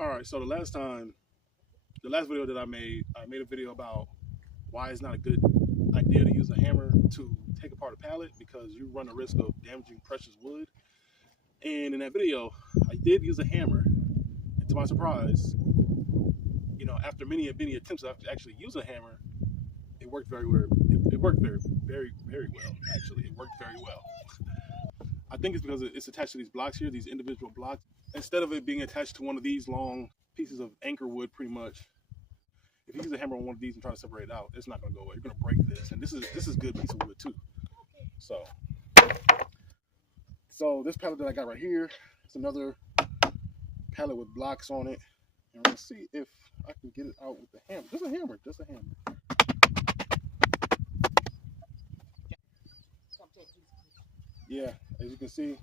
All right, so the last video that I made a video about why it's not a good idea to use a hammer to take apart a pallet because you run the risk of damaging precious wood. And in that video, I did use a hammer, and to my surprise, you know, after many attempts to actually use a hammer, it worked very well. It worked very well. Actually, it worked very well. I think it's because it's attached to these blocks here, these individual blocks. Instead of it being attached to one of these long pieces of anchor wood, pretty much, if you use a hammer on one of these and try to separate it out, it's not going to go away. You're going to break this, and this is good piece of wood too. So this pallet that I got right here, it's another pallet with blocks on it, and we're going to see if I can get it out with the hammer. Just a hammer. Yeah, as you can see,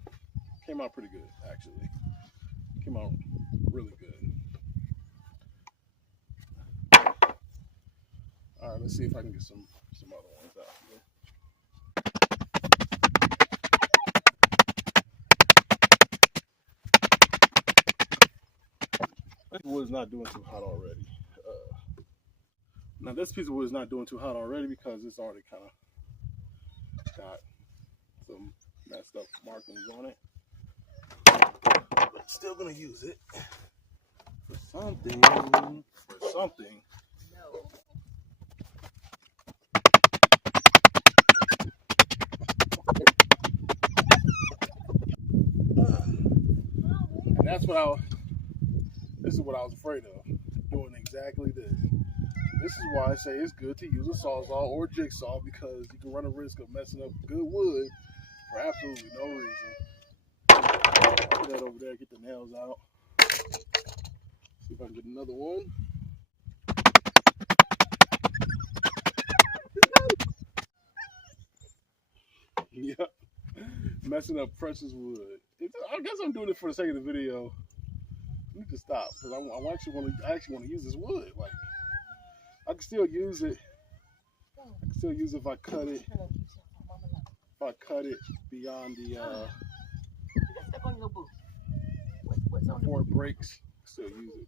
came out pretty good, actually. Came out really good. All right, let's see if I can get some other ones out here. This wood is not doing too hot already. Now this piece of wood is not doing too hot already because it's already kind of got some messed up markings on it. But still gonna use it for something. No. And this is what I was afraid of, doing exactly this. This is why I say it's good to use a sawzall or jigsaw, because you can run a risk of messing up good wood for absolutely no reason. Put that over there, get the nails out. See if I can get another one. Yep, messing up precious wood. I guess I'm doing it for the sake of the video. I need to stop because I actually want to use this wood. Like, I can still use it. I can still use it if I cut it. If I cut it beyond the before it breaks, I can still use it.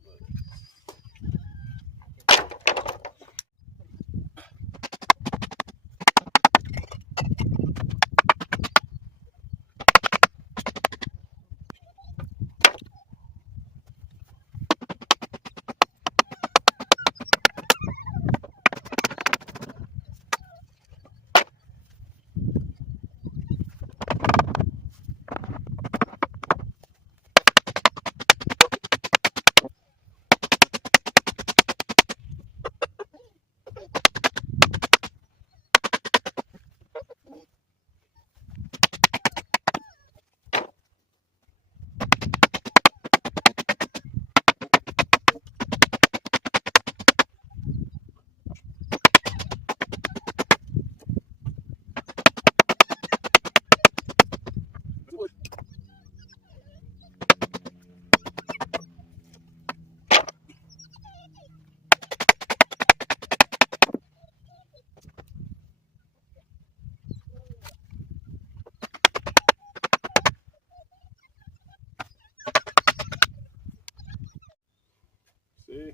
But see,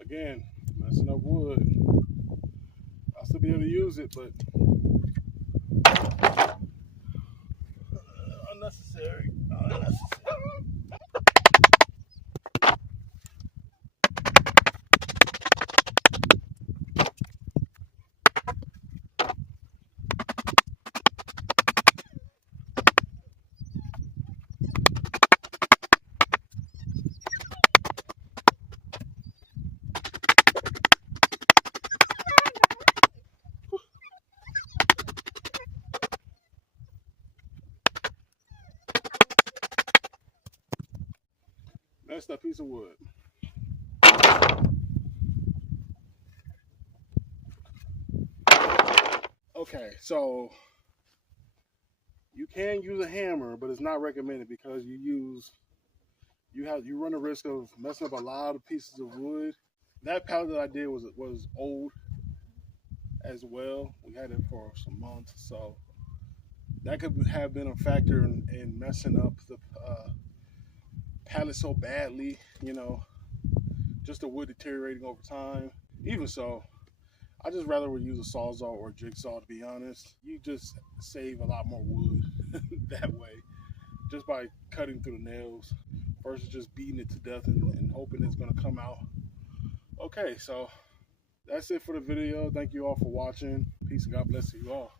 again, messing up wood. I'll still be able to use it, but unnecessary. That's that piece of wood. Okay, so you can use a hammer, but it's not recommended because you run the risk of messing up a lot of pieces of wood. That pallet that I did was old as well. We had it for some months, so that could have been a factor in messing up the pallet so badly, you know, just the wood deteriorating over time. Even so, I just rather would use a sawzall or a jigsaw, to be honest. You just save a lot more wood that way, just by cutting through the nails versus just beating it to death and hoping it's gonna come out. Okay, so that's it for the video. Thank you all for watching. Peace and God bless you all.